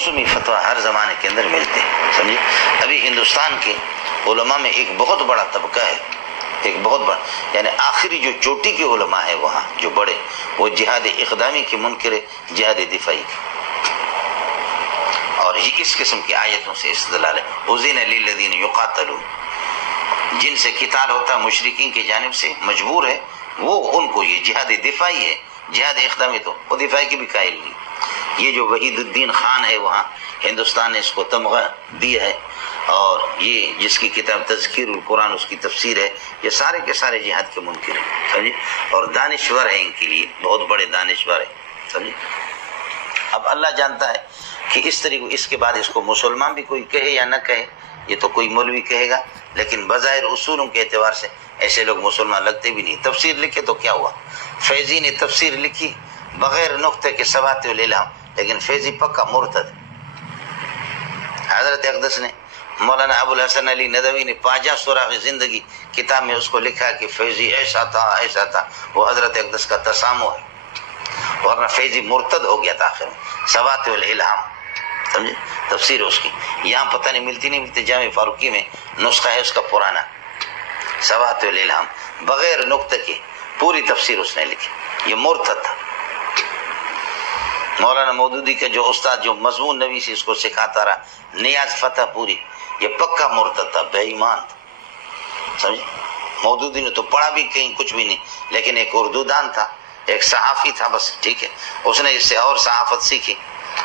موسمی فتویٰ ہر زمانے کے اندر ملتے ہیں، سمجھے۔ ابھی ہندوستان کے علماء میں ایک بہت بڑا طبقہ ہے، ایک بہت بڑا، یعنی آخری جو چوٹی کے علماء ہیں وہاں جو بڑے، وہ جہاد اقدامی کے منکر، جہاد دفاعی کے، اور یہ اس قسم کی آیتوں سے استدلال ہے۔ اذن للذین یقاتلون، جن سے قتال ہوتا ہے مشرکین کی جانب سے، مجبور ہے وہ، ان کو یہ جہاد دفاعی ہے۔ جہاد اقدامی تو وہ دفاعی کی بھی قائل نہیں۔ یہ جو وحید الدین خان ہے وہاں ہندوستان نے اس کو تمغہ دیا ہے، اور یہ جس کی کتاب تذکیر القرآن اس کی تفسیر ہے، یہ سارے کے سارے جہاد کے منکر ہیں، سمجھے، اور دانشور ہیں، ان کے لیے بہت بڑے دانشور ہیں، سمجھے۔ اب اللہ جانتا ہے کہ اس طریقے اس کے بعد اس کو مسلمان بھی کوئی کہے یا نہ کہے، یہ تو کوئی مولوی کہے گا، لیکن بظاہر اصولوں کے اعتبار سے ایسے لوگ مسلمان لگتے بھی نہیں۔ تفسیر لکھے تو کیا ہوا، فیضی نے تفسیر لکھی بغیر نقطے کے ثبات الالہام، لیکن فیضی پکا مرتد۔ حضرت اقدس نے، مولانا ابو الحسن علی ندوی نے 50 سوراخ زندگی کتاب میں اس کو لکھا کہ فیضی ایسا تھا ایسا تھا، وہ حضرت اقدس کا تسامو ہے، ورنہ فیضی مرتد ہو گیا تھا آخر میں۔ ثبات الالہام، سمجھے، تفسیر اس کی یہاں پتہ نہیں ملتی جامع فاروقی میں نسخہ ہے اس کا پرانا، ثبات الالہام، بغیر نقطے کے پوری تفسیر اس نے لکھی، یہ مرتد تھا۔ مولانا مودودی کا جو استاد جو مضمون نویس اس کو سکھاتا رہا، نیاز فتح پوری، یہ پکا مرتد تھا، بے ایمان تھا، سمجھے۔ مودودی نے تو پڑھا بھی کہیں کچھ بھی نہیں، لیکن ایک اردو دان تھا، ایک صحافی تھا، بس ٹھیک ہے، اس نے اس سے اور صحافت سیکھی،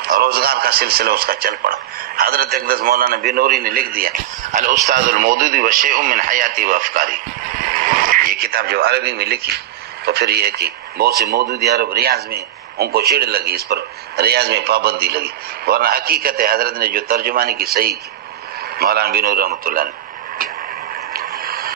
روزگار کا سلسلہ اس کا چل پڑا۔ حضرت اقدس مولانا بنوری نے لکھ دیا الاستاذ المودودی وشیء من حیاتی و افکاری، یہ کتاب جو عربی میں لکھی، تو پھر یہ کہ بہت سے مودودی عرب ریاض میں ان کو چڑ لگی، اس پر ریاض میں پابندی لگی، ورنہ حقیقت ہے حضرت نے جو ترجمانی کی صحیح کی مولانا بنوری رحمۃ اللہ نے۔